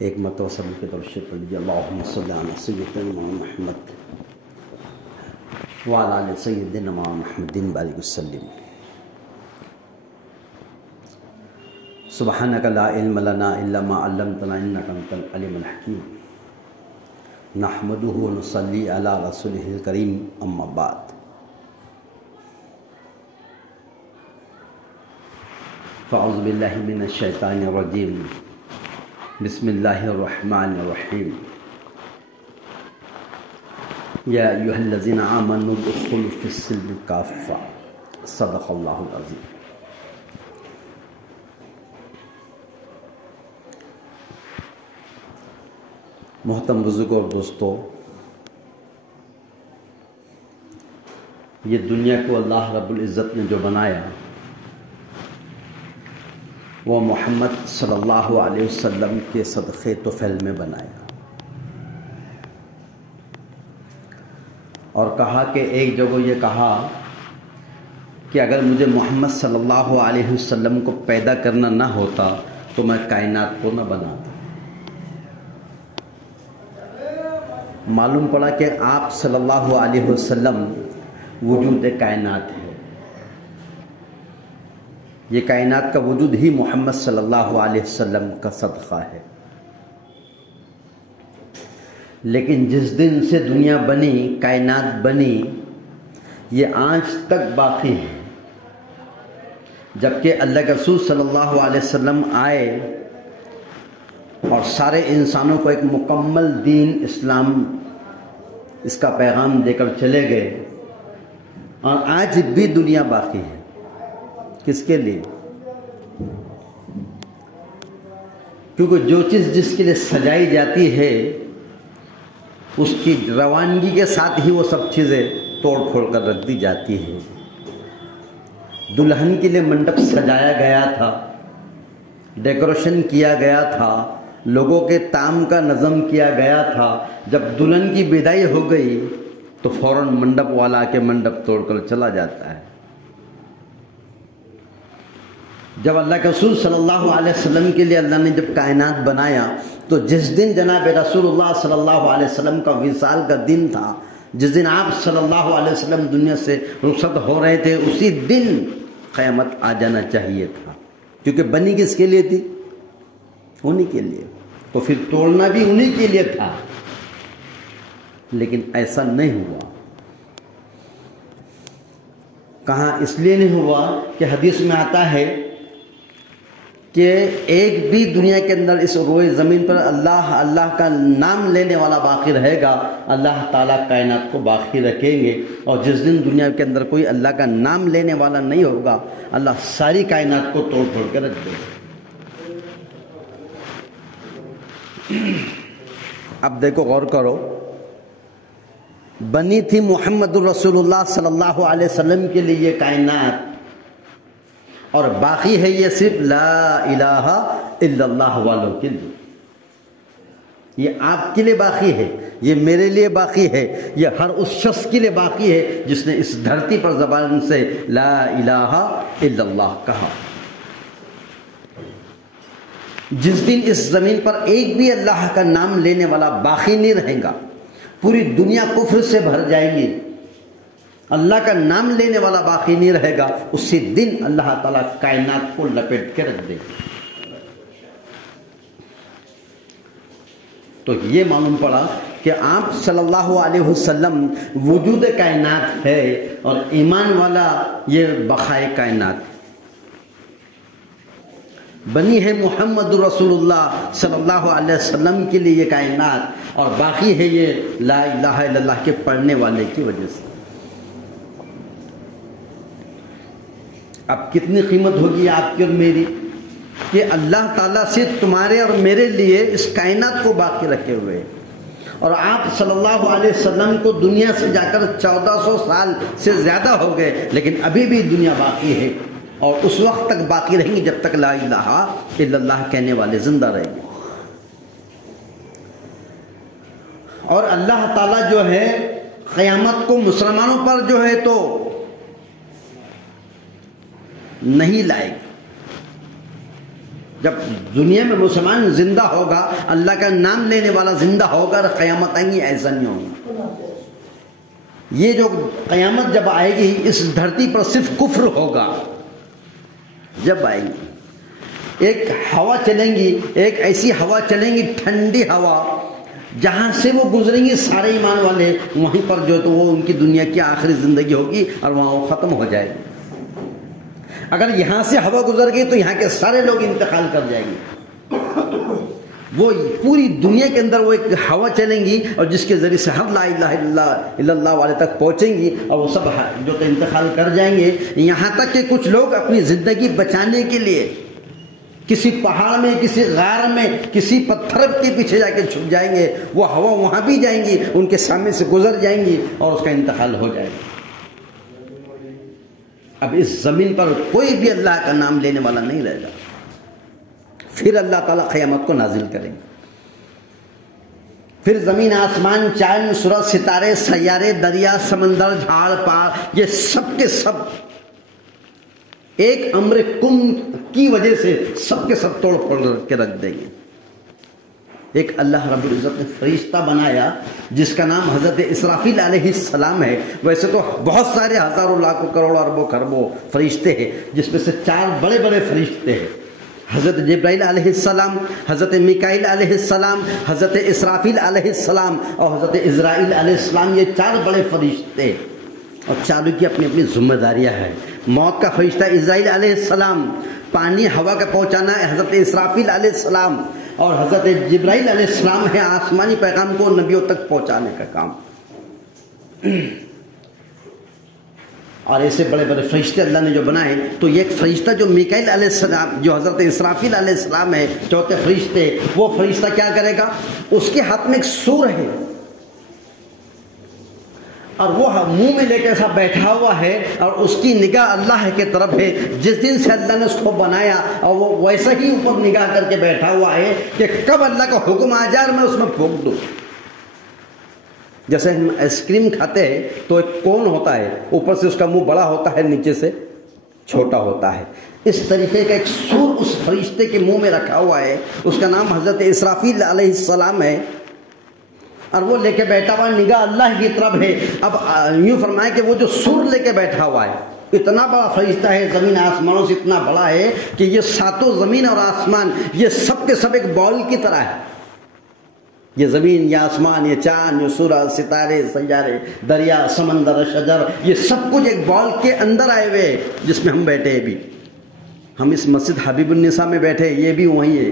ایک مرتبہ سب کے طرف سے پڑھ لیجیے اللہم صلی علی سیدنا محمد وعلی آل سیدنا محمد بارک وسلم۔ سبحانک لا علم لنا الا ما علمتنا انک انت العلیم الحکیم۔ نحمدہ ونصلی علی رسولہ الکریم، اما بعد۔ فاعوذ باللہ من الشیطان الرجیم، بسم اللہ الرحمن الرحیم۔ یا ایھا الذین آمنوا ادخلوا فی السلم کافۃ، صدق اللہ العظیم۔ محترم بزرگوں اور دوستو، یہ دنیا کو اللہ رب العزت نے جو بنایا وہ محمد صلی اللہ علیہ وسلم کے صدقے طفیل میں بنایا، اور کہا کہ ایک جگہ یہ کہا کہ اگر مجھے محمد صلی اللہ علیہ وسلم کو پیدا کرنا نہ ہوتا تو میں کائنات کو نہ بناتا۔ معلوم پڑا کہ آپ صلی اللہ علیہ وسلم وجود کائنات ہے۔ یہ کائنات کا وجود ہی محمد صلی اللہ علیہ وسلم کا صدقہ ہے۔ لیکن جس دن سے دنیا بنی، کائنات بنی، یہ آج تک باقی ہے، جبکہ اللہ کے رسول صلی اللہ علیہ وسلم آئے اور سارے انسانوں کو ایک مکمل دین اسلام اس کا پیغام دے کر چلے گئے، اور آج بھی دنیا باقی ہے۔ کس کے لیے؟ کیونکہ جو چیز جس کے لیے سجائی جاتی ہے اس کی روانگی کے ساتھ ہی وہ سب چیزیں توڑ پھوڑ کر رکھ دی جاتی ہے۔ دلہن کے لیے منڈپ سجایا گیا تھا، ڈیکوریشن کیا گیا تھا، لوگوں کے طعام کا نظم کیا گیا تھا۔ جب دلہن کی بدائی ہو گئی تو فوراً منڈپ والا کے منڈپ توڑ کر چلا جاتا ہے۔ جب اللہ کے رسول صلی اللہ علیہ وسلم کے لیے اللہ نے جب کائنات بنایا تو جس دن جناب رسول اللہ صلی اللہ علیہ وسلم کا وصال کا دن تھا، جس دن آپ صلی اللہ علیہ وسلم دنیا سے رخصت ہو رہے تھے، اسی دن قیامت آ جانا چاہیے تھا، کیونکہ بنی کس کے لیے تھی؟ انہی کے لیے، تو پھر توڑنا بھی انہی کے لیے تھا، لیکن ایسا نہیں ہوا۔ کہاں اس لیے نہیں ہوا کہ حدیث میں آتا ہے کہ ایک بھی دنیا کے اندر اس روئے زمین پر اللہ کا نام لینے والا باقی رہے گا، اللہ تعالیٰ کائنات کو باقی رکھیں گے، اور جس دن دنیا کے اندر کوئی اللہ کا نام لینے والا نہیں ہوگا، اللہ ساری کائنات کو توڑ پھوڑ کے رکھ دے گا۔ اب دیکھو، غور کرو، بنی تھی محمد الرسول اللہ صلی اللہ علیہ وسلم کے لیے یہ کائنات، اور باقی ہے یہ صرف لا الہ الا اللہ والوں کے لیے۔ یہ آپ کے لیے باقی ہے، یہ میرے لیے باقی ہے، یہ ہر اس شخص کے لیے باقی ہے جس نے اس دھرتی پر زبان سے لا الہ الا اللہ کہا۔ جس دن اس زمین پر ایک بھی اللہ کا نام لینے والا باقی نہیں رہے گا، پوری دنیا کفر سے بھر جائے گی، اللہ کا نام لینے والا باقی نہیں رہے گا، اسی دن اللہ تعالیٰ کائنات کو لپیٹ کے رکھ دے گا۔ تو یہ معلوم پڑا کہ آپ صلی اللہ علیہ وسلم وجود کائنات ہے، اور ایمان والا یہ بقائے کائنات ہے۔ بنی ہے محمد رسول اللہ صلی اللہ علیہ وسلم کے لیے یہ کائنات، اور باقی ہے یہ لا الہ الا اللہ کے پڑھنے والے کی وجہ سے۔ اب کتنی قیمت ہوگی آپ کی اور میری کہ اللہ تعالیٰ سے تمہارے اور میرے لیے اس کائنات کو باقی رکھے ہوئے، اور آپ صلی اللہ علیہ وسلم کو دنیا سے جا کر 1400 سال سے زیادہ ہو گئے، لیکن ابھی بھی دنیا باقی ہے، اور اس وقت تک باقی رہیں گی جب تک لا الہ الا اللہ کہنے والے زندہ رہیں گے۔ اور اللہ تعالیٰ جو ہے قیامت کو مسلمانوں پر جو ہے تو نہیں لائے گی، جب دنیا میں مسلمان زندہ ہوگا، اللہ کا نام لینے والا زندہ ہوگا، اور قیامت آئیں گی ایسا نہیں ہوگا۔ یہ جو قیامت جب آئے گی اس دھرتی پر صرف کفر ہوگا جب آئے گی۔ ایک ہوا چلیں گی، ایک ایسی ہوا چلیں گی ٹھنڈی ہوا، جہاں سے وہ گزریں گے سارے ایمان والے، وہیں پر جو تو وہ ان کی دنیا کی آخری زندگی ہوگی اور وہاں وہ ختم ہو جائے گی۔ اگر یہاں سے ہوا گزر گئی تو یہاں کے سارے لوگ انتقال کر جائیں گے۔ وہ پوری دنیا کے اندر وہ ایک ہوا چلیں گی اور جس کے ذریعے سے ہر لا الہ الا اللہ والے تک پہنچیں گی، اور وہ سب جو تو انتقال کر جائیں گے، یہاں تک کہ کچھ لوگ اپنی زندگی بچانے کے لیے کسی پہاڑ میں، کسی غار میں، کسی پتھر کے پیچھے جا کے چھپ جائیں گے۔ وہ ہوا وہاں بھی جائیں گی، ان کے سامنے سے گزر جائیں گی اور اس کا انتقال ہو جائے گا۔ اب اس زمین پر کوئی بھی اللہ کا نام لینے والا نہیں رہے گا۔ پھر اللہ تعالیٰ قیامت کو نازل کریں گے۔ پھر زمین، آسمان، چاند، سورج، ستارے، سیارے، دریا، سمندر، جھاڑ، پہاڑ، یہ سب کے سب ایک امر کن کی وجہ سے سب کے سب توڑ پھوڑ کے رکھ دیں گے۔ ایک اللہ رب العزت نے فرشتہ بنایا جس کا نام حضرت اسرافیل علیہ السلام ہے۔ ویسے تو بہت سارے ہزاروں لاکھوں کروڑوں اربوں خربوں فرشتے ہیں، جس میں سے 4 بڑے بڑے فرشتے ہیں، حضرت جبرائیل علیہ السلام، حضرت میکائیل علیہ السلام، حضرت اسرافیل علیہ السلام اور حضرت عزرائیل علیہ السلام۔ یہ 4 بڑے فرشتے اور چاروں کی اپنی اپنی ذمہ داریاں ہیں۔ موت کا فرشتہ عزرائیل علیہ السلام، پانی ہوا کا پہنچانا ہے حضرت اسرافیل علیہ السلام، اور حضرت جبرائیل علیہ السلام ہے آسمانی پیغام کو نبیوں تک پہنچانے کا کام۔ اور ایسے بڑے بڑے فرشتے اللہ نے جو بنائے، تو یہ ایک فرشتہ جو میکائیل علیہ السلام، جو حضرت اسرافیل علیہ السلام ہے، چوتھے فرشتے، وہ فرشتہ کیا کرے گا؟ اس کے ہاتھ میں ایک سور ہے اور وہ منہ میں لے کے ایسا بیٹھا ہوا ہے، اور اس کی نگاہ اللہ کی طرف ہے۔ جس دن سے اللہ نے اس کو بنایا اور وہ ویسا ہی اوپر نگاہ کر کے بیٹھا ہوا ہے کہ کب اللہ کا حکم آ جائے میں اس میں پھونک دوں۔ جیسے ہم آئس کریم کھاتے ہیں تو ایک کون ہوتا ہے، اوپر سے اس کا منہ بڑا ہوتا ہے، نیچے سے چھوٹا ہوتا ہے۔ اس طریقے کا ایک سور اس فرشتے کے منہ میں رکھا ہوا ہے، اس کا نام حضرت اسرافیل علیہ السلام ہے، اور وہ لے کے بیٹھا ہوا نگاہ اللہ کی طرف ہے۔ اب یوں فرمائے کہ وہ جو سور لے کے بیٹھا ہوا ہے، اتنا بڑا فرشتہ ہے، زمین آسمانوں سے اتنا بڑا ہے کہ یہ 7 زمین اور آسمان یہ سب کے سب ایک بال کی طرح ہے۔ یہ زمین، یہ آسمان، یہ چاند، یہ سورج، ستارے، سیارے، دریا، سمندر، شجر، یہ سب کچھ ایک بال کے اندر آئے ہوئے ہیں جس میں ہم بیٹھے ہیں۔ بھی ہم اس مسجد حبیب النساء میں بیٹھے، یہ بھی وہیں ہے،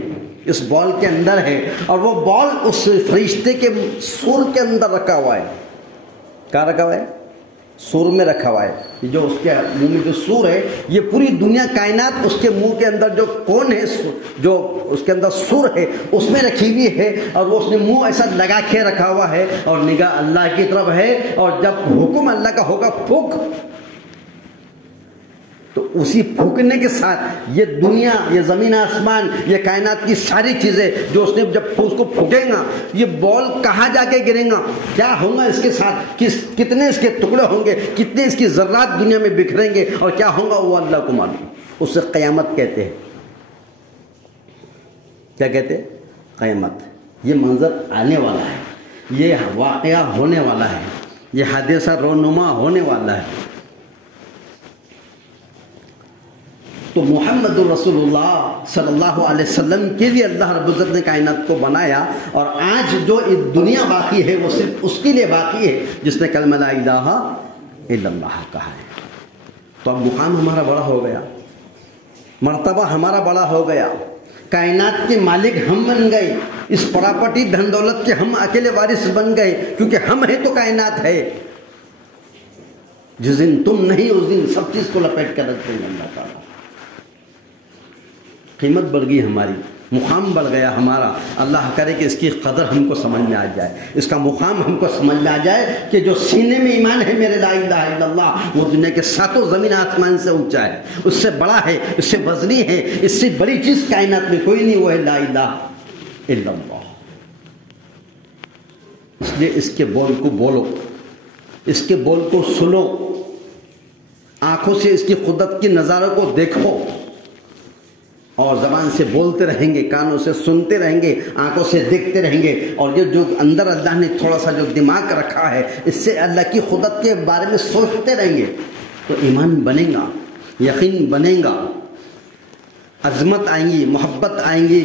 اس بال کے اندر ہے، اور وہ بال اس فرشتے کے سور کے اندر رکھا ہوا ہے۔ کہاں رکھا ہوا ہے؟ سور میں رکھا ہوا ہے۔ جو اس کے منہ میں جو سور ہے، یہ پوری دنیا کائنات اس کے منہ کے اندر جو کون ہے، جو اس کے اندر سور ہے، اس میں رکھی ہوئی ہے، اور وہ اس نے منہ ایسا لگا کے رکھا ہوا ہے، اور نگاہ اللہ کی طرف ہے، اور جب حکم اللہ کا ہوگا پھونک، تو اسی پھونکنے کے ساتھ یہ دنیا، یہ زمین آسمان، یہ کائنات کی ساری چیزیں جو اس نے جب اس کو پھونکے گا، یہ بال کہاں جا کے گریں گا، کیا ہوگا اس کے ساتھ، کتنے اس کے ٹکڑے ہوں گے، کتنے اس کی ذرات دنیا میں بکھریں گے، اور کیا ہوگا وہ اللہ کو معلوم۔ اس سے قیامت کہتے ہیں۔ کیا کہتے ہیں؟ قیامت۔ یہ منظر آنے والا ہے، یہ واقعہ ہونے والا ہے، یہ حادثہ رونما ہونے والا ہے۔ تو محمد الرسول اللہ صلی اللہ علیہ وسلم کے لیے اللہ رب العزت نے کائنات کو بنایا، اور آج جو دنیا باقی ہے وہ صرف اس کے لیے باقی ہے جس نے کلمہ لا الہ الا اللہ کہا ہے۔ تو اب مقام ہمارا بڑا ہو گیا، مرتبہ ہمارا بڑا ہو گیا، کائنات کے مالک ہم بن گئے، اس پراپرٹی دھن دولت کے ہم اکیلے وارث بن گئے، کیونکہ ہم ہیں تو کائنات ہے۔ جس دن تم نہیں اس دن سب چیز کو لپیٹ کر رکھ دیں گے اللہ تعالیٰ۔ قیمت بڑھ گئی ہماری، مقام بڑھ گیا ہمارا۔ اللہ کرے کہ اس کی قدر ہم کو سمجھ میں آ جائے، اس کا مقام ہم کو سمجھ میں آ جائے کہ جو سینے میں ایمان ہے میرے لا الہ الا اللہ، وہ دنیا کے 7 زمین آسمان سے اونچا ہے، اس سے بڑا ہے، اس سے وزنی ہے، اس سے بڑی چیز کائنات میں کوئی نہیں، وہ ہے لا الہ الا اللہ۔ اس لیے اس کے بول کو بولو، اس کے بول کو سنو، آنکھوں سے اس کی قدرت کے نظاروں کو دیکھو، اور زبان سے بولتے رہیں گے، کانوں سے سنتے رہیں گے، آنکھوں سے دیکھتے رہیں گے، اور یہ جو اندر اللہ نے تھوڑا سا جو دماغ رکھا ہے اس سے اللہ کی قدرت کے بارے میں سوچتے رہیں گے، تو ایمان بنے گا، یقین بنے گا، عظمت آئیں گی، محبت آئیں گی،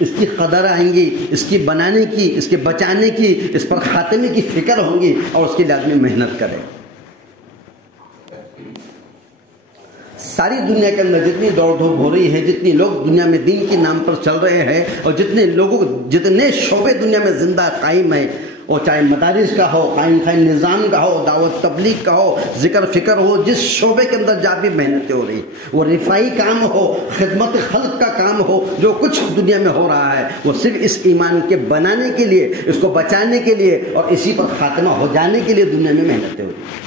اس کی قدر آئیں گی، اس کی بنانے کی، اس کے بچانے کی، اس پر خاتمے کی فکر ہوں گی، اور اس کے لیے آدمی محنت کرے۔ ساری دنیا کے اندر جتنی دوڑ دھوپ ہو رہی ہے، جتنی لوگ دنیا میں دین کے نام پر چل رہے ہیں، اور جتنے شعبے دنیا میں زندہ قائم ہیں، اور چاہے مدارس کا ہو، قائم نظام کا ہو، دعوت تبلیغ کا ہو، ذکر فکر ہو، جس شعبے کے اندر جا بھی محنتیں ہو رہی، وہ رفائی کام ہو، خدمت خلق کا کام ہو، جو کچھ دنیا میں ہو رہا ہے وہ صرف اس ایمان کے بنانے کے لیے، اس کو بچانے کے لیے، اور اسی پر خاتمہ ہو جانے کے لیے دنیا میں محنتیں ہو رہی ہیں۔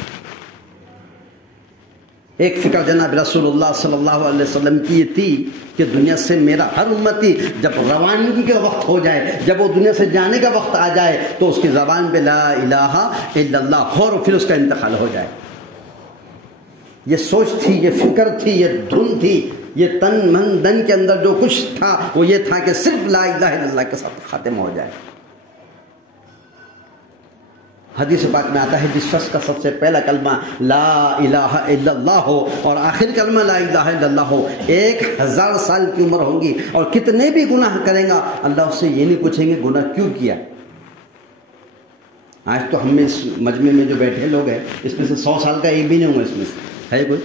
ایک فکر جناب رسول اللہ صلی اللہ علیہ وسلم کی یہ تھی کہ دنیا سے میرا ہر امتی جب روانگی کا وقت ہو جائے، جب وہ دنیا سے جانے کا وقت آ جائے، تو اس کی زبان پہ لا الہ الا اللہ ہو، اور پھر اس کا انتقال ہو جائے۔ یہ سوچ تھی، یہ فکر تھی، یہ دھن تھی، یہ تن من دن کے اندر جو کچھ تھا وہ یہ تھا کہ صرف لا الہ الا اللہ کے ساتھ خاتم ہو جائے۔ حدیث پاک میں آتا ہے جس شخص کا سب سے پہلا کلمہ لا الہ الا اللہ ہو اور آخر کلمہ لا الہ الا اللہ ہو، 1000 سال کی عمر ہوگی، اور کتنے بھی گناہ کرے گا اللہ اس سے یہ نہیں پوچھیں گے گناہ کیوں کیا۔ آج تو ہم میں اس مجمع میں جو بیٹھے لوگ ہیں اس میں سے 100 سال کا ایک بھی نہیں ہوں گا، اس میں سے ہے کوئی؟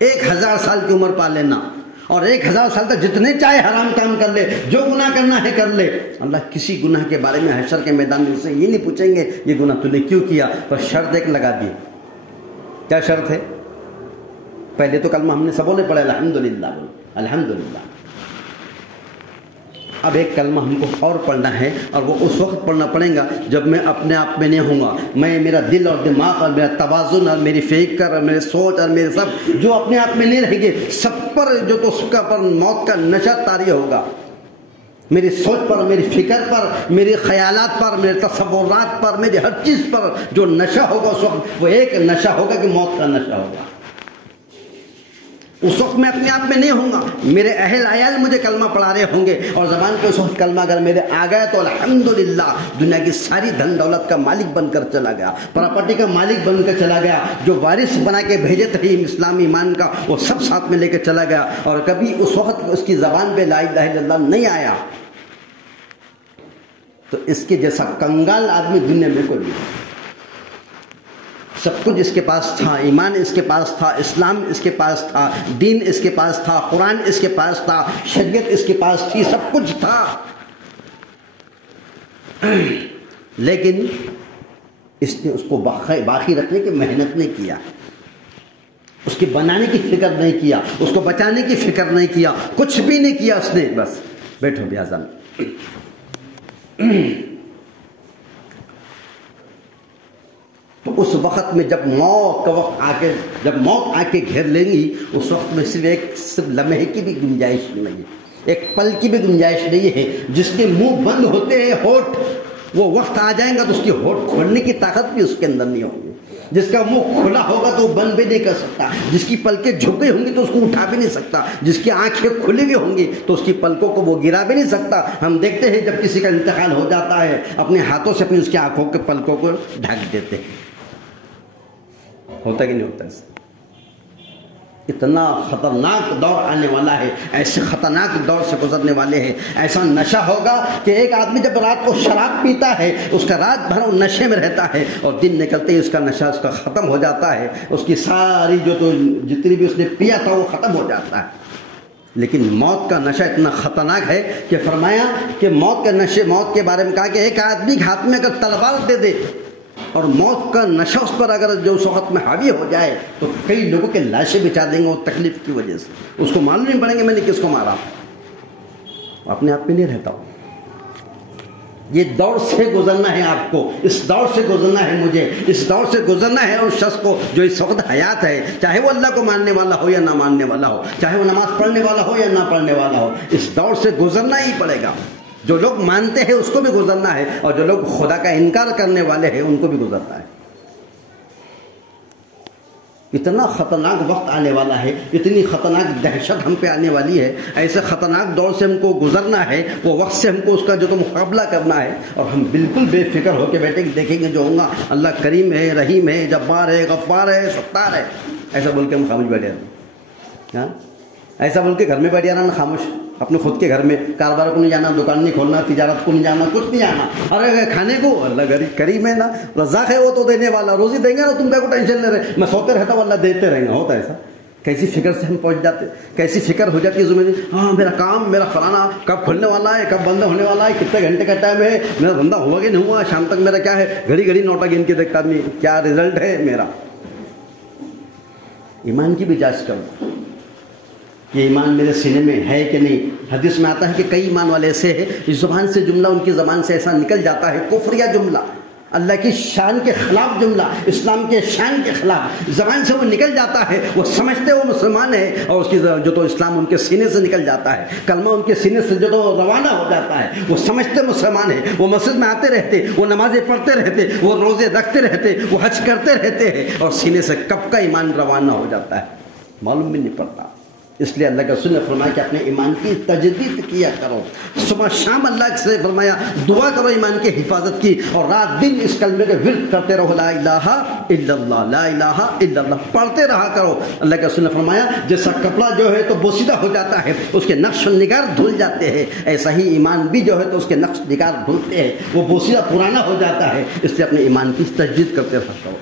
1000 سال کی عمر پا لینا، اور 1000 سال تک جتنے چاہے حرام کام کر لے، جو گناہ کرنا ہے کر لے، اللہ کسی گناہ کے بارے میں حشر کے میدان میں اسے یہ نہیں پوچھیں گے یہ گناہ تو نے کیوں کیا، بس شرط ایک لگا دی۔ کیا شرط ہے؟ پہلے تو کلمہ ہم نے سبوں نے پڑھا الحمدللہ، الحمدللہ۔ اب ایک کلمہ ہم کو اور پڑھنا ہے، اور وہ اس وقت پڑھنا پڑے گا جب میں اپنے آپ میں نہیں ہوں گا، میں میرا دل اور دماغ اور میرا توازن اور میری فکر اور میرے سوچ اور میرے سب جو اپنے آپ میں نہیں رہیں گے، سب پر جو تو اس کا پر موت کا نشہ طاری ہوگا۔ میری سوچ پر، میری فکر پر، میری خیالات پر، میرے تصورات پر، میری ہر چیز پر جو نشہ ہوگا اس وقت وہ ایک نشہ ہوگا کہ موت کا نشہ ہوگا۔ اس وقت میں اپنے آپ میں نہیں ہوں گا، میرے اہل عیال مجھے کلمہ پڑھا رہے ہوں گے، اور زبان پہ اس وقت کلمہ اگر میرے آ گیا تو الحمدللہ دنیا کی ساری دھن دولت کا مالک بن کر چلا گیا، پراپرٹی کا مالک بن کر چلا گیا، جو وارث بنا کے بھیجے تھے اسلامی ایمان کا وہ سب ساتھ میں لے کے چلا گیا، اور کبھی اس وقت اس کی زبان پہ لا الہ الا اللہ نہیں آیا تو اس کے جیسا کنگال آدمی دنیا میں کوئی نہیں۔ سب کچھ اس کے پاس تھا، ایمان اس کے پاس تھا، اسلام اس کے پاس تھا، دین اس کے پاس تھا، قرآن اس کے پاس تھا، شریعت اس کے پاس تھی، سب کچھ تھا، لیکن اس نے اس کو باقی رکھنے کی محنت نہیں کیا، اس کے بنانے کی فکر نہیں کیا، اس کو بچانے کی فکر نہیں کیا، کچھ بھی نہیں کیا اس نے۔ بس بیٹھو بیازن۔ تو اس وقت میں جب موت کا وقت جب موت آ کے گھیر لیں گی، اس وقت میں صرف لمحے کی بھی گنجائش نہیں ہے، ایک پل کی بھی گنجائش نہیں ہے۔ جس کے منہ بند ہوتے ہیں ہونٹ، وہ وقت آ جائیں گا تو اس کی ہونٹ کھولنے کی طاقت بھی اس کے اندر نہیں ہوگی۔ جس کا منہ کھلا ہوگا تو وہ بند بھی نہیں کر سکتا، جس کی پلکیں جھکے ہوں گی تو اس کو اٹھا بھی نہیں سکتا، جس کی آنکھیں کھلی ہوئی ہوں گی تو اس کی پلکوں کو وہ گرا بھی نہیں سکتا۔ ہم دیکھتے ہیں جب کسی کا انتقال ہو جاتا ہے اپنے ہاتھوں سے اپنی اس کی آنکھوں کے پلکوں کو ڈھک دیتے ہیں، ہوتا کہ نہیں ہوتا؟ اتنا خطرناک دور آنے والا ہے، ایسے خطرناک دور سے گزرنے والے ہیں، ایسا نشہ ہوگا کہ ایک آدمی جب رات کو شراب پیتا ہے اس کا رات بھر وہ نشے میں رہتا ہے، اور دن نکلتے ہی اس کا نشہ اس کا ختم ہو جاتا ہے، اس کی ساری جتنی بھی اس نے پیا تھا وہ ختم ہو جاتا ہے۔ لیکن موت کا نشہ اتنا خطرناک ہے کہ فرمایا کہ موت کے بارے میں کہا کہ ایک آدمی کے ہاتھ میں اگر تلوار دے دے اور موت کا نشہ اس پر اگر جو اس وقت میں حاوی ہو جائے تو کئی لوگوں کے لاشیں بچا دیں گے وہ تکلیف کی وجہ سے، اس کو معلوم نہیں پڑیں گے میں نے کس کو مارا، اپنے آپ میں نہیں رہتا ہوں۔ یہ دور سے گزرنا ہے آپ کو، اس دور سے گزرنا ہے مجھے، اس دور سے گزرنا ہے اس شخص کو جو اس وقت حیات ہے، چاہے وہ اللہ کو ماننے والا ہو یا نہ ماننے والا ہو، چاہے وہ نماز پڑھنے والا ہو یا نہ پڑھنے والا ہو، اس دور سے گزرنا ہی پڑے گا۔ جو لوگ مانتے ہیں اس کو بھی گزرنا ہے، اور جو لوگ خدا کا انکار کرنے والے ہیں ان کو بھی گزرنا ہے۔ اتنا خطرناک وقت آنے والا ہے، اتنی خطرناک دہشت ہم پہ آنے والی ہے، ایسے خطرناک دور سے ہم کو گزرنا ہے، وہ وقت سے ہم کو اس کا جو تو مقابلہ کرنا ہے، اور ہم بالکل بے فکر ہو کے بیٹھے دیکھیں گے جو ہوگا اللہ کریم ہے، رحیم ہے، جبار ہے، غفار ہے، ستار ہے، ایسا بول کے ہم خاموش بیٹھے رہے، ہاں ایسا بول کے گھر میں بیٹھ جانا نا خاموش، اپنے خود کے گھر میں کاروبار کو نہیں جانا، دکان نہیں کھولنا، تجارت کو نہیں جانا، کچھ نہیں جانا، ارے کھانے کو اللہ کریم ہے نا، رزاق ہے وہ تو دینے والا، روزی دیں گے نا، تم کیا کو ٹینشن لے رہے، میں سوتے رہتا ہوں اللہ دیتے رہیں گا، ہوتا ہے ایسا؟ کیسی فکر سے ہم پہنچ جاتے، کیسی فکر ہو جاتی ہے زمین، ہاں میرا کام، میرا فلانا کب کھلنے والا ہے، کب بند ہونے والا ہے، کتنے گھنٹے کا ٹائم ہے، میرا بندہ ہوا کہ نہیں ہوا، شام تک میرا کیا ہے، گھڑی گھڑی نوٹا گن کے دیکھتا آدمی کیا رزلٹ ہے میرا۔ ایمان کی بھی جانچ کرو، یہ ایمان میرے سینے میں ہے کہ نہیں۔ حدیث میں آتا ہے کہ کئی ایمان والے ایسے ہیں اس زبان سے جملہ ان کی زبان سے ایسا نکل جاتا ہے، کفریہ جملہ، اللہ کی شان کے خلاف جملہ، اسلام کے شان کے خلاف زبان سے وہ نکل جاتا ہے، وہ سمجھتے وہ مسلمان ہے، اور اس کی جو تو اسلام ان کے سینے سے نکل جاتا ہے، کلمہ ان کے سینے سے جو تو روانہ ہو جاتا ہے، وہ سمجھتے مسلمان ہے، وہ مسجد میں آتے رہتے، وہ نمازیں پڑھتے رہتے، وہ روزے رکھتے رہتے، وہ حج کرتے رہتے ہیں، اور سینے سے کب کا ایمان روانہ ہو جاتا ہے معلوم بھی نہیں پڑتا۔ اس لیے اللہ کے رسول نے فرمایا کہ اپنے ایمان کی تجدید کیا کرو، صبح شام اللہ سے فرمایا دعا کرو ایمان کی حفاظت کی، اور رات دن اس کلمے کے ورد کرتے رہو، لا الہ الا اللہ، لا الہ الا اللہ پڑھتے رہا کرو۔ اللہ کے رسول نے فرمایا جیسا کپڑا جو ہے تو بوسیدہ ہو جاتا ہے، اس کے نقش و نگار دھل جاتے ہیں، ایسا ہی ایمان بھی جو ہے تو اس کے نقش نگار دھلتے ہیں، وہ بوسیدہ پرانا ہو جاتا ہے۔ اس لیے اپنے ایمان کی تجدید کرتے رہا کرو۔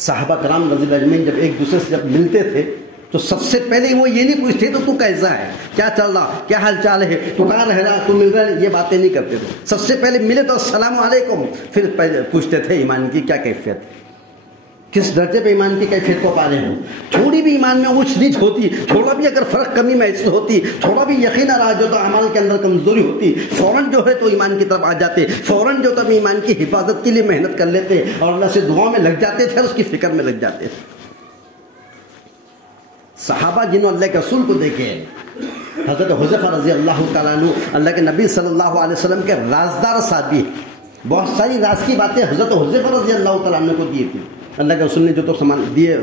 صحابہ کرام رضی اللہ اجمعین جب ایک دوسرے سے جب ملتے تھے تو سب سے پہلے وہ یہ نہیں پوچھتے تو کیسا ہے، کیا چل رہا، کیا حال چال ہے، تو کہاں رہ رہا، تو مل رہا ہے، یہ باتیں نہیں کرتے تھے۔ سب سے پہلے ملے تو السلام علیکم، پھر پوچھتے تھے ایمان کی کیا کیفیت، کس درجے پہ ایمان کی کیفیت کو پا رہے ہو۔ تھوڑی بھی ایمان میں اونچ نیچ ہوتی، تھوڑا بھی اگر فرق کمی محسوس ہوتی، تھوڑا بھی یقین آ رہا جو تو اعمال کے اندر کمزوری ہوتی، فوراً جو ہے تو ایمان کی طرف آ جاتے، فوراً جو تو ایمان کی حفاظت کے لیے محنت کر لیتے، اور اللہ سے دعا میں لگ جاتے تھے، اور اس کی فکر میں لگ جاتے تھے۔ صحابہ جنہوں اللہ کے رسول کو دیکھے، حضرت حذیفہ رضی اللہ تعالیٰ عنہ اللہ کے نبی صلی اللہ علیہ وسلم کے رازدار صحابی ہیں، بہت ساری راز کی باتیں حضرت حذیفہ رضی اللہ تعالیٰ عنہ کو دی تھی، اللہ کے رسول نے جو تو سامان دیے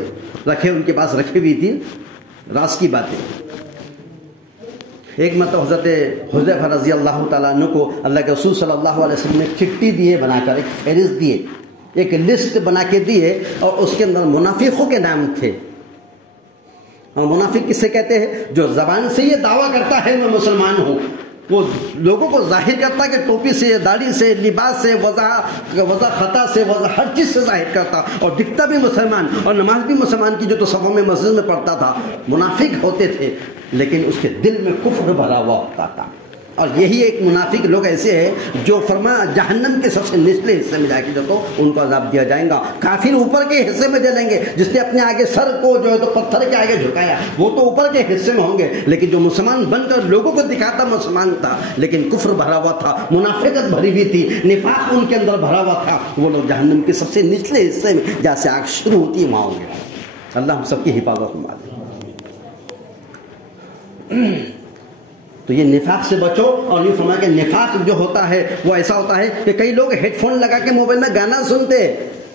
رکھے ان کے پاس رکھی ہوئی تھی راز کی باتیں۔ ایک مرتبہ حضرت حذیفہ رضی اللہ تعالیٰ عنہ کو اللہ کے رسول صلی اللہ علیہ وسلم نے چٹھی دیے بنا کر، ایک فہرست دیے، ایک لسٹ بنا کے دیے، اور اس کے اندر منافقوں کے نام تھے۔ اور منافق کسے کہتے ہیں؟ جو زبان سے یہ دعویٰ کرتا ہے میں مسلمان ہوں، وہ لوگوں کو ظاہر کرتا کہ ٹوپی سے، داڑھی سے، لباس سے، وضع خطا سے، وضع ہر چیز سے ظاہر کرتا، اور دکھتا بھی مسلمان، اور نماز بھی مسلمان کی جو تو صفوں میں مسجد میں پڑھتا تھا۔ منافق ہوتے تھے لیکن اس کے دل میں کفر بھرا ہوا ہوتا تھا۔ اور یہی ایک منافق لوگ ایسے ہیں جو فرمایا جہنم کے سب سے نچلے حصے میں جا کے جو تو ان کو عذاب دیا جائے گا۔ کافر اوپر کے حصے میں جلیں گے، جس نے اپنے آگے سر کو جو ہے تو پتھر کے آگے جھکایا، وہ تو اوپر کے حصے میں ہوں گے، لیکن جو مسلمان بن کر لوگوں کو دکھاتا مسلمان تھا لیکن کفر بھرا ہوا تھا، منافقت بھری ہوئی تھی، نفاق ان کے اندر بھرا ہوا تھا، وہ لوگ جہنم کے سب سے نچلے حصے میں جہاں سے آگ شروع ہوتی ہے وہاں ہوں گے۔ اللہ ہم سب کی حفاظت فرما دے۔ تو یہ نفاق سے بچو، اور یہ فرمایا کہ نفاق جو ہوتا ہے وہ ایسا ہوتا ہے کہ کئی لوگ ہیڈ فون لگا کے موبائل میں گانا سنتے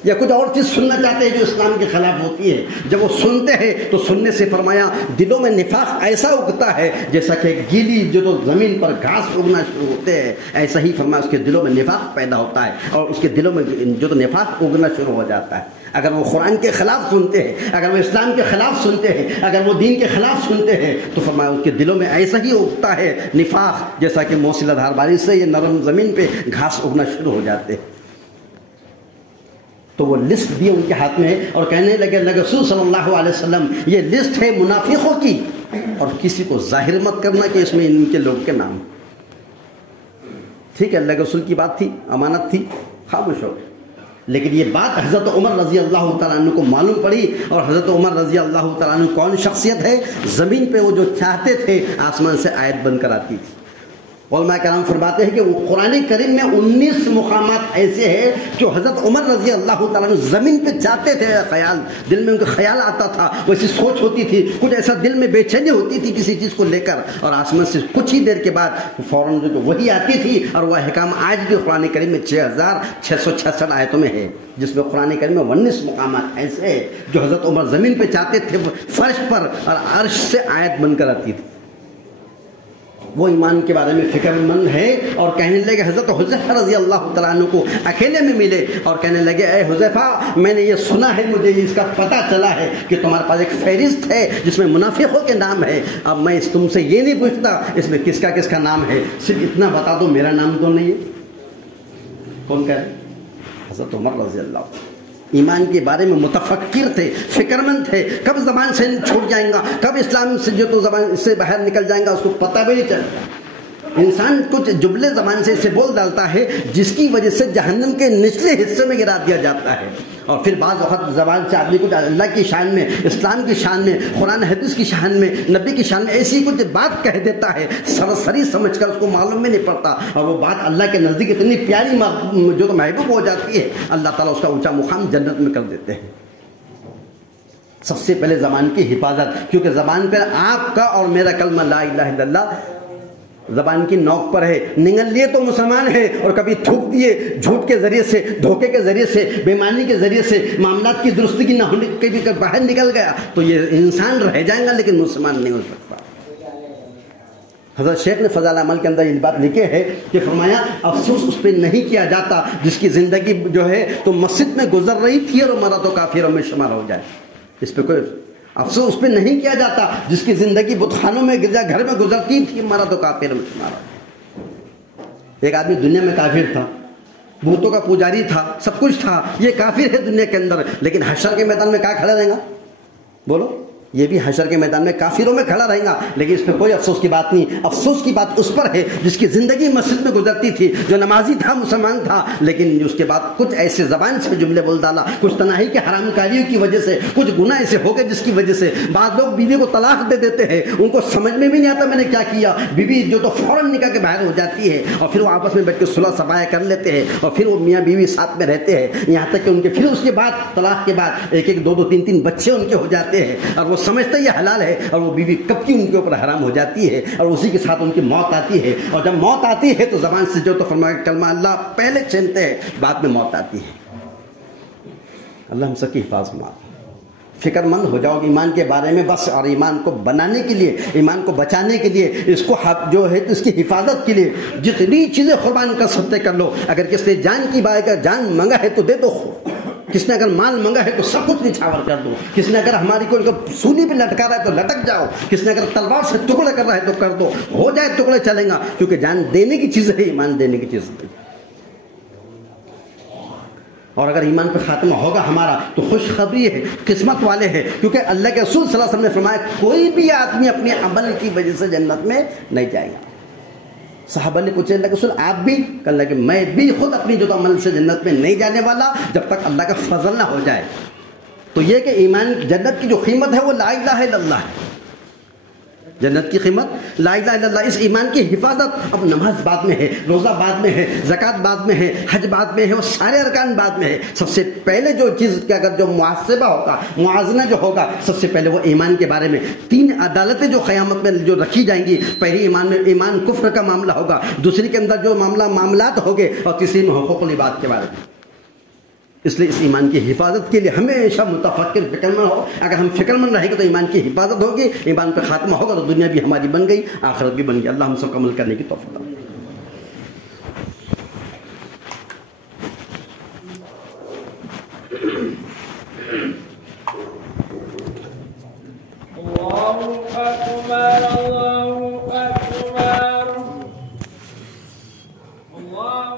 یا کچھ اور چیز سننا چاہتے ہیں جو اسلام کے خلاف ہوتی ہے، جب وہ سنتے ہیں تو سننے سے فرمایا دلوں میں نفاق ایسا اگتا ہے جیسا کہ گیلی جو تو زمین پر گھاس اگنا شروع ہوتے ہیں، ایسا ہی فرمایا اس کے دلوں میں نفاق پیدا ہوتا ہے، اور اس کے دلوں میں جو تو نفاق اگنا شروع ہو جاتا ہے۔ اگر وہ قرآن کے خلاف سنتے ہیں، اگر وہ اسلام کے خلاف سنتے ہیں، اگر وہ دین کے خلاف سنتے ہیں، تو فرمایا اس کے دلوں میں ایسا ہی اگتا ہے نفاق جیسا کہ موسلا دھار بارش سے یہ نرم زمین پہ گھاس اگنا شروع ہو جاتے ہیں۔ تو وہ لسٹ دی ان کے ہاتھ میں، اور کہنے لگے اللہ رسول صلی اللہ علیہ وسلم یہ لسٹ ہے منافقوں کی، اور کسی کو ظاہر مت کرنا کہ اس میں ان کے لوگ کے نام۔ ٹھیک ہے، اللہ کے رسول کی بات تھی، امانت تھی، خاموش ہو گئے۔ لیکن یہ بات حضرت عمر رضی اللہ تعالیٰ عنہ کو معلوم پڑی، اور حضرت عمر رضی اللہ تعالیٰ عنہ کون شخصیت ہے؟ زمین پہ وہ جو چاہتے تھے آسمان سے آیت بن کر آتی تھی، علماء کرام فرماتے ہیں کہ وہ قرآن کریم میں 19 مقامات ایسے ہیں جو حضرت عمر رضی اللہ تعالیٰ عنہ زمین پہ چاہتے تھے، خیال دل میں ان کا خیال آتا تھا، ویسی سوچ ہوتی تھی، کچھ ایسا دل میں بے چینی ہوتی تھی کسی چیز کو لے کر، اور آسمان سے کچھ ہی دیر کے بعد فوراً جو وہی آتی تھی، اور وہ احکام آج بھی قرآن کریم میں 6666 آیتوں میں ہے، جس میں قرآن کریم میں 19 مقامات ایسے ہیں جو حضرت عمر زمین پہ چاہتے تھے فرش پر، اور عرش سے آیت بن کر آتی تھی۔ وہ ایمان کے بارے میں فکر مند ہے، اور کہنے لگے حضرت حذیفہ رضی اللہ تعالیٰ عنہ کو اکیلے میں ملے اور کہنے لگے اے حذیفہ، میں نے یہ سنا ہے، مجھے اس کا پتہ چلا ہے کہ تمہارے پاس ایک فہرست ہے جس میں منافقوں کے نام ہے، اب میں تم سے یہ نہیں پوچھتا اس میں کس کا نام ہے، صرف اتنا بتا دو میرا نام تو نہیں ہے۔ کون کہہ رہے؟ حضرت عمر رضی اللہ عنہ ایمان کے بارے میں متفکر تھے، فکر مند تھے، کب زبان سے چھوٹ جائیں گا، کب اسلام سے جو تو زبان سے باہر نکل جائیں گا اس کو پتہ بھی نہیں چلتا۔ انسان کچھ جملے زبان سے اسے بول ڈالتا ہے جس کی وجہ سے جہنم کے نچلے حصے میں گرا دیا جاتا ہے، اور پھر بعض وقت زبان سے آدمی کچھ اللہ کی شان میں، اسلام کی شان میں، قرآن حدیث کی شان میں، نبی کی شان میں ایسی کچھ بات کہہ دیتا ہے سرسری سمجھ کر، اس کو معلوم بھی نہیں پڑتا، اور وہ بات اللہ کے نزدیک اتنی پیاری جو تو محبوب ہو جاتی ہے، اللہ تعالیٰ اس کا اونچا مقام جنت میں کر دیتے ہیں۔ سب سے پہلے زبان کی حفاظت، کیونکہ زبان پر آپ کا اور میرا کلمہ لا الہ الا اللہ زبان کی نوک پر ہے، نگل لیے تو مسلمان ہے، اور کبھی تھوک دیے جھوٹ کے ذریعے سے، دھوکے کے ذریعے سے، بے ایمانی کے ذریعے سے، معاملات کی درستگی نہ ہونے کے بھی باہر نکل گیا تو یہ انسان رہ جائے گا لیکن مسلمان نہیں ہو سکتا۔ حضرت شیخ نے فضائل عمل کے اندر یہ بات لکھی ہے کہ فرمایا افسوس اس پہ نہیں کیا جاتا جس کی زندگی جو ہے تو مسجد میں گزر رہی تھی اور مرا تو کافروں میں شمار ہو جائے، اس پہ کوئی افسوس اس پہ نہیں کیا جاتا جس کی زندگی بت خانوں میں گرجا گھر میں گزرتی تھی، مرا تو کافر میں شمار ہو۔ ایک آدمی دنیا میں کافر تھا، بتوں کا پجاری تھا، سب کچھ تھا، یہ کافر ہے دنیا کے اندر، لیکن حشر کے میدان میں کیا کھڑا رہے گا؟ بولو، یہ بھی حشر کے میدان میں کافروں میں کھڑا رہے گا، لیکن اس پہ کوئی افسوس کی بات نہیں۔ افسوس کی بات اس پر ہے جس کی زندگی مسجد میں گزرتی تھی، جو نمازی تھا، مسلمان تھا، لیکن اس کے بعد کچھ ایسے زبان سے جملے بول ڈالا، کچھ تنہائی کے حرام کاریوں کی وجہ سے، کچھ گناہ ایسے ہو گئے جس کی وجہ سے بعض لوگ بیوی کو طلاق دے دیتے ہیں، ان کو سمجھ میں بھی نہیں آتا میں نے کیا کیا، بیوی جو تو فوراً نکاح کے باہر ہو جاتی ہے، اور پھر وہ آپس میں بیٹھ کے صلح صفایا کر لیتے ہیں، اور پھر وہ میاں بیوی ساتھ میں رہتے ہیں، یہاں تک کہ ان کے پھر اس کے بعد طلاق کے بعد ایک ایک دو دو تین تین بچے ان کے ہو جاتے ہیں، اور وہ سمجھتے یہ حلال ہے، اور وہ بیوی کب کی ان کے اوپر حرام ہو جاتی ہے، اور اسی کے ساتھ ان کی موت آتی ہے، اور جب موت آتی ہے تو زبان سے جو تو فرمایا کلمہ اللہ پہلے چھینتے ہیں، بعد میں موت آتی ہے۔ اللہ ہم سب کی حفاظت میں فکر مند ہو جاؤ ایمان کے بارے میں بس، اور ایمان کو بنانے کے لیے، ایمان کو بچانے کے لیے، اس کو جو ہے اس کی حفاظت کے لیے جتنی چیزیں قربان کر سکتے کر لو۔ اگر کس نے جان کی بات کا جان منگا ہے تو دے دو، کس نے اگر مال منگا ہے تو سب کچھ نچھاور کر دو، کس نے اگر ہماری کوئی سولی پہ لٹکا رہا ہے تو لٹک جاؤ، کس نے اگر تلوار سے ٹکڑے کر رہا ہے تو کر دو، ہو جائے ٹکڑے چلیں گا، کیونکہ جان دینے کی چیز ہے، ایمان دینے کی چیز ہے۔ اور اگر ایمان پہ خاتمہ ہوگا ہمارا تو خوشخبری ہے، قسمت والے ہیں، کیونکہ اللہ کے رسول صلی اللہ علیہ وسلم نے فرمایا کوئی بھی آدمی اپنے عمل کی وجہ سے جنت میں نہیں جائے گا۔ صحابہ نے پوچھا اللہ کے رسول آپ بھی؟ کہا کہ میں بھی خود اپنی جو عمل سے جنت میں نہیں جانے والا جب تک اللہ کا فضل نہ ہو جائے۔ تو یہ کہ ایمان جنت کی جو قیمت ہے وہ لا الہ الا اللہ ہے، جنت کی قیمت لا الہ الا اللہ، اس ایمان کی حفاظت۔ اب نماز بعد میں ہے، روزہ بعد میں ہے، زکوٰۃ بعد میں ہے، حج بعد میں ہے، وہ سارے ارکان بعد میں ہے۔ سب سے پہلے جو چیز کہ اگر جو محاسبہ ہوگا، موازنہ جو ہوگا، سب سے پہلے وہ ایمان کے بارے میں۔ تین عدالتیں جو قیامت میں جو رکھی جائیں گی، پہلی ایمان میں ایمان کفر کا معاملہ ہوگا، دوسری کے اندر جو معاملات ہوگے، اور تیسری میں حقوق العباد کے بارے میں۔ اس لیے اس ایمان کی حفاظت کے لیے ہمیشہ متفکر فکر مند ہو۔ اگر ہم فکر مند رہیں گے تو ایمان کی حفاظت ہوگی، ایمان پہ خاتمہ ہوگا تو دنیا بھی ہماری بن گئی، آخرت بھی بن گئی۔ اللہ ہم سب کو عمل کرنے کی توفیق دے۔ اللہ اکبر، اللہ اکبر، اللہ